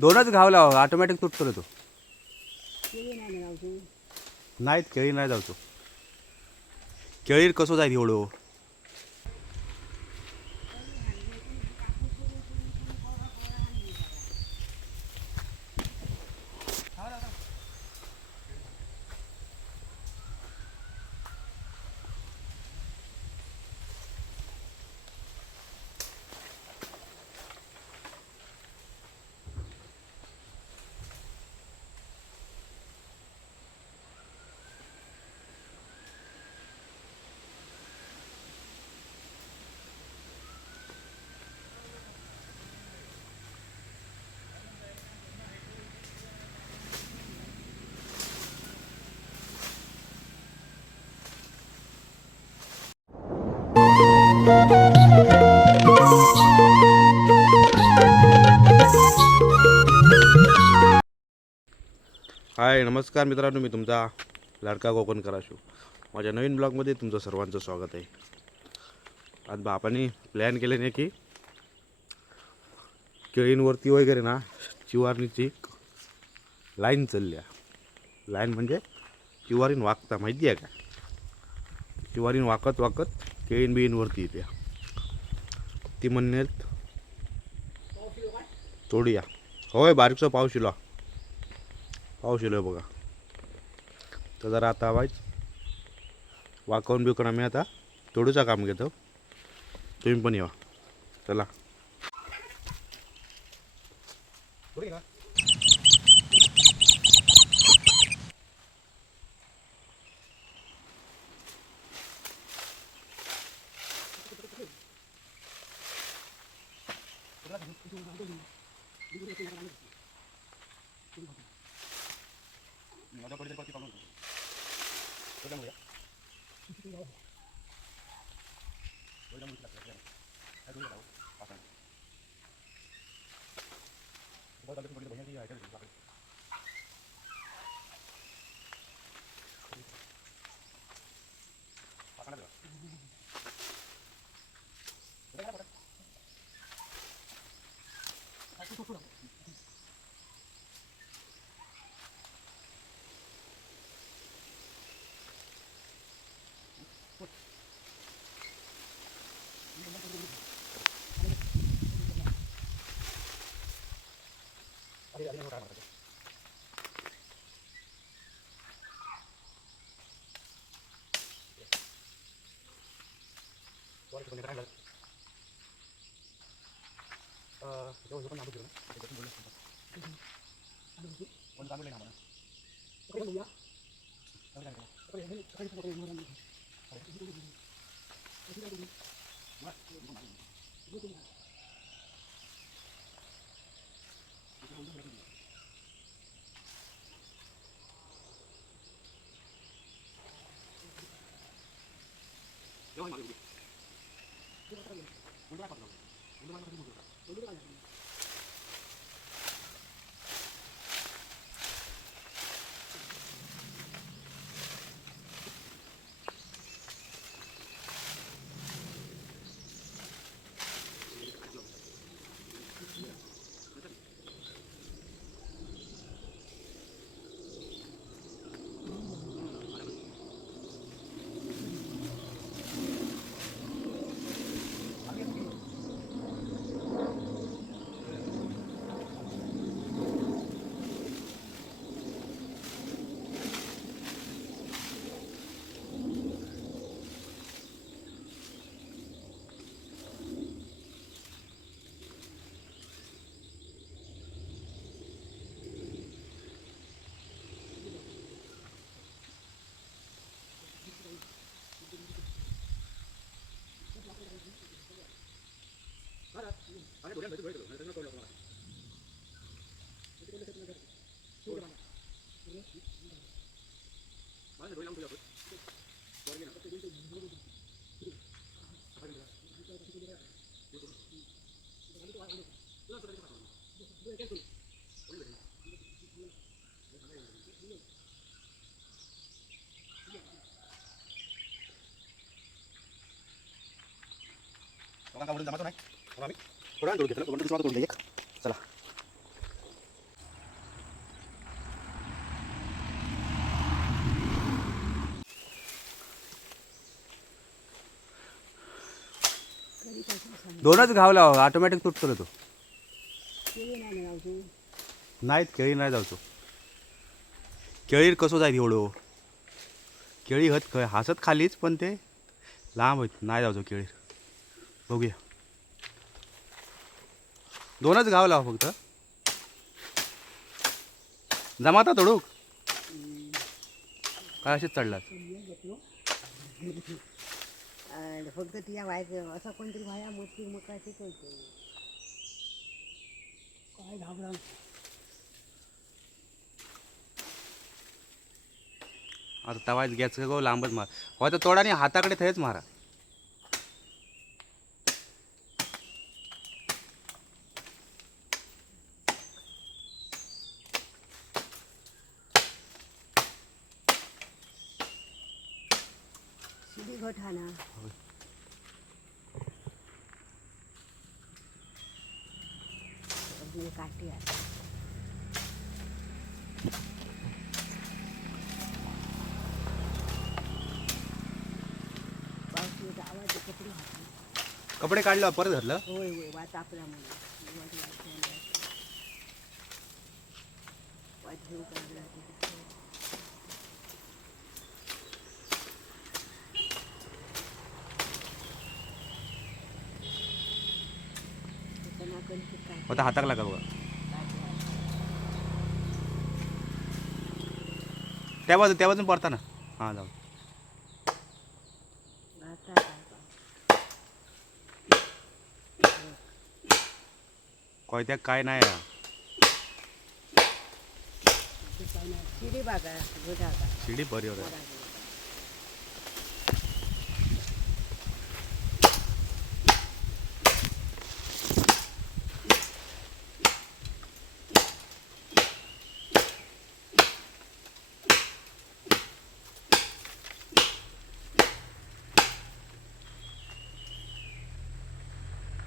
दोनच घावला ऑटोमॅटिक तुटतो रे तो. नाहीत केळी नाही जावचो केळीर कसो जायत एवढं? हाय नमस्कार मित्रांनो मी तुमचा लाडका कोकणकर असू माझ्या नवीन ब्लॉगमध्ये तुमचं सर्वांचं स्वागत आहे. आज बापाने प्लॅन केले नाही की केळींवरती वगैरे ना चिवारणीची लाईन चालल्या. लाईन म्हणजे चिवारीन वाकता माहिती आहे का? चिवारीन वाकत वाकत केळीन बिईनवरती येते ती म्हणण्यात थोडी या होय बारीकसा पाऊस इलो पाऊस येलो बघा. तर जरा आता आवाज वाकवून बिकून आम्ही आता तोडूचा काम घेतो. तुम्ही पण येवा. चला. Lebih banyak yang. போகிறதுக்கு கொஞ்சம் Yo, Orang tahu udah sama tuh naik. चला. दोनच घावला हो, ऑटोमॅटिक तुटतो तो. नाहीत केळी नाही जावचो केळी कसं जाईल एवढं? केळी हत हसत खालीच पण ते लांब होत नाही जावचो केळी बघूया. दोनच घाव लाव फक्त. जमाता तोडूक. काय असेच चढलात? आणि फक्त तिच्या व्हायचं असं कोणतरी व्हाया मोठी मग काय ते कळतं. काय घाबरा आता तवाच गॅस गो लांबच मार. हो तर तोडा आणि हाताकडे थंयच मारा शिडी घट हा आवाज कपडे कपडे काढलं परत घातलं होय होय वाच आपल्यामुळे वाट वाट वाट घेऊ काढला काय आता हाताक लागा बघा. त्या बाजू त्या बाजून पडता ना हां जाऊ कोयत्याक काय नाही हा. शिडी का शिडी बरी होता.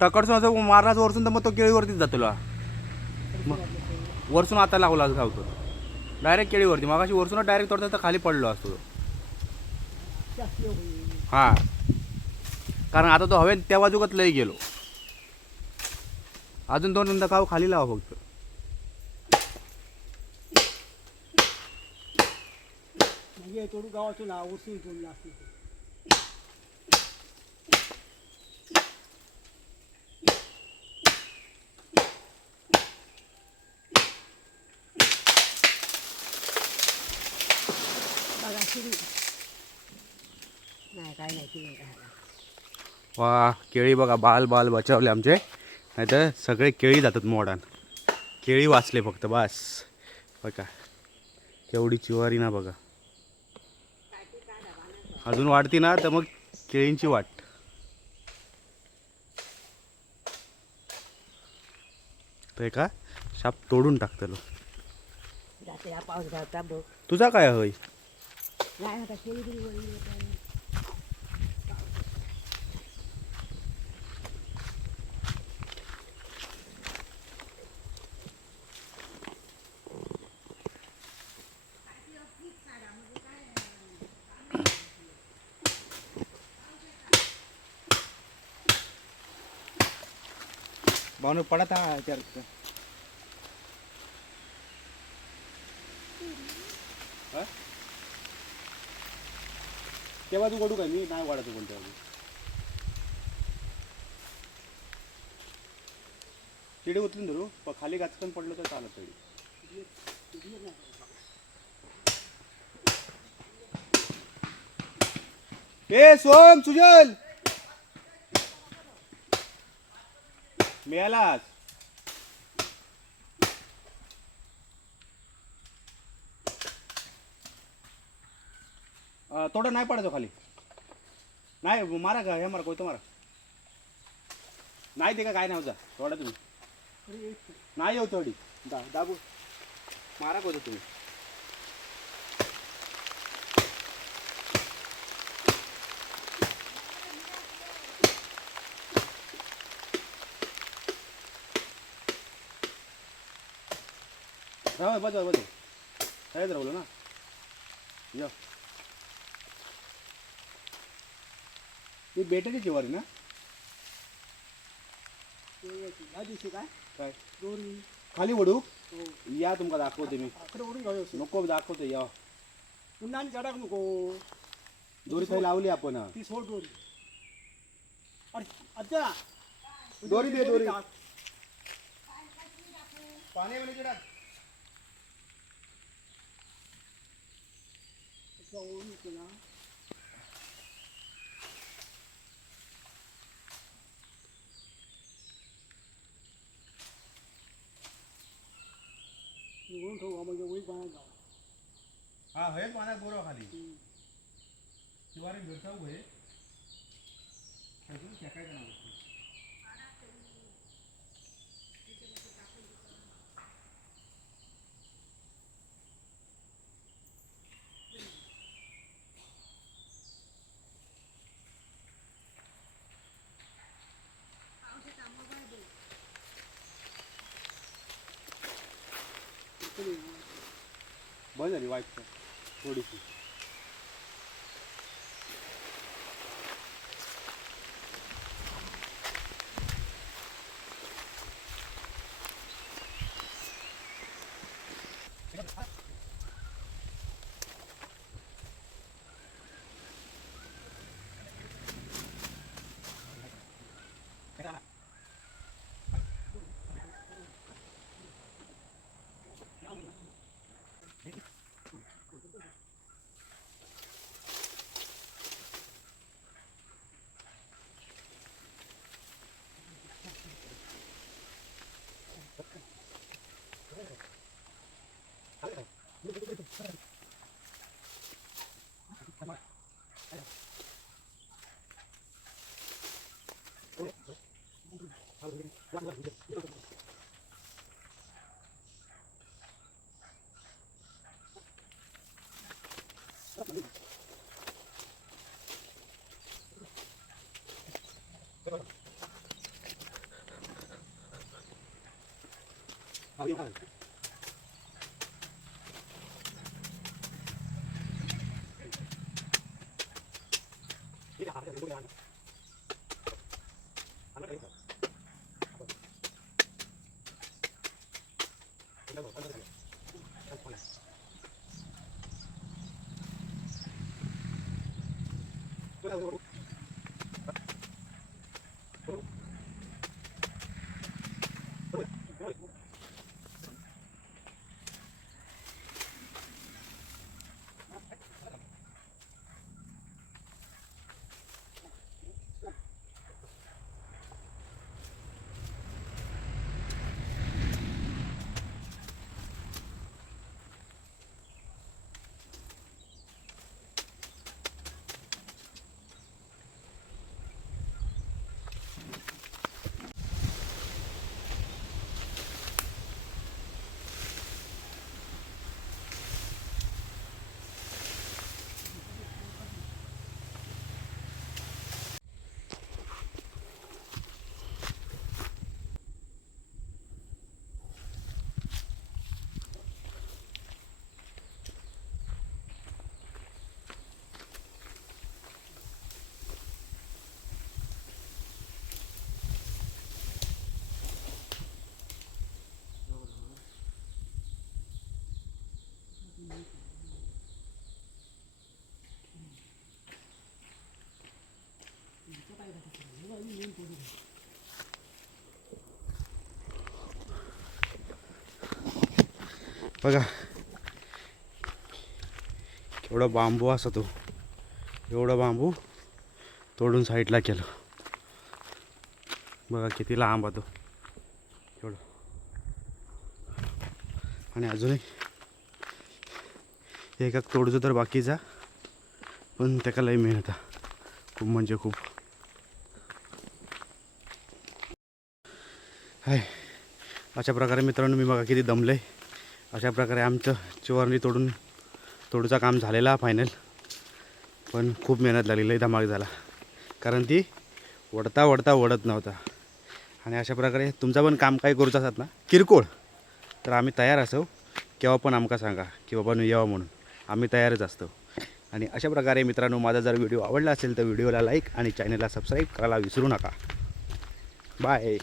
टकडसून असं मारणाच वरसून तर मग तो केळीवरतीच जातोला मग वरसून आता लावला धावतो. डायरेक्ट केळीवरती. मग अशी वरसून डायरेक्ट तोडता तर खाली पडलो असतो. हां. हा कारण आता तो हवेत त्या बाजूकच लई गेलो. अजून दोन मिनटं खाऊ खाली लावा फक्त. म्हणजे गावातून नाही काय नाही वा केळी बघा बाल बाल बचावले आमचे. नाही तर सगळे केळी जातात मोडान. केळी वाचले फक्त बस. बघा केवढी चिवारी ना बघा. अजून वाढती ना तर मग केळींची वाट. ते का शाप तोडून टाकतलो. तुझा काय होय नाही आता शेळी बिळी वळली होती. भावने पडत त्यार तेव्हा तू वाढू काय? मी नाही वाढत कोणत्या तिडे उतरून धरू पण खाली गाचकन पडलं तर चालत तरी ए सोम सुजल! मिळालास? अं, थोडं नाही पडायचं खाली. नाही मारा का हे मारा कोयतो मारा. नाही ते का काय नाही होता थोडा तुम्ही. नाही येऊ थोडी दा दाबू. मारा कोयतो तुम्ही. राहू बस बस काय राहुल ना. या. ती बेटाची चिवारी ना? ह्या दिवशी काय? काय? दोरी. खाली ओढू? हो. या तुमका दाखवते मी. आकडे ओढून घ्यावी नको दाखवते या. पुन्हा आणि चढाक नको. दोरी खाली लावली आपण. ती सोड दोरी. अरे अच्छा. दोरी दे, दोरी. टाक. पाणी असं ओढून इथे ना. हे ओढून ठेवू म्हणजे वही पाण्यात जाऊ हा हेच पाण्यात बोरव खाली शिवारी भेटसाऊ होय अजून फेकायचं ना झाली वाईट थोडीशी. 아, 이거 fellow. बघा. केवढा बांबू असा तो. एवढा बांबू तोडून साईडला केलं. बघा किती लांब आहे तो. एवढं. आणि अजूनही एका तोडतो तर बाकीचा. पण त्याका लई मेहनत खूप म्हणजे खूप. हाय. अशा प्रकारे मित्रांनो मी बघा किती दमले अशा प्रकारे आमचं चिवारणी तोडून तोडूचा काम झालेला फायनल पण खूप मेहनत लागली लई धमाक झाला. कारण ती वडता वडता वडत नव्हता. आणि अशा प्रकारे तुमचं पण काम काही करूच असतात ना? किरकोळ. तर आम्ही तयार असो केव्हा पण आमका सांगा की बाबा यावा म्हणून. आम्ही तयारच असतो. आणि अशा प्रकारे मित्रांनो माझा जर व्हिडिओ आवडला असेल तर व्हिडिओला लाईक आणि चॅनलला सबस्क्राईब करायला विसरू नका. बाय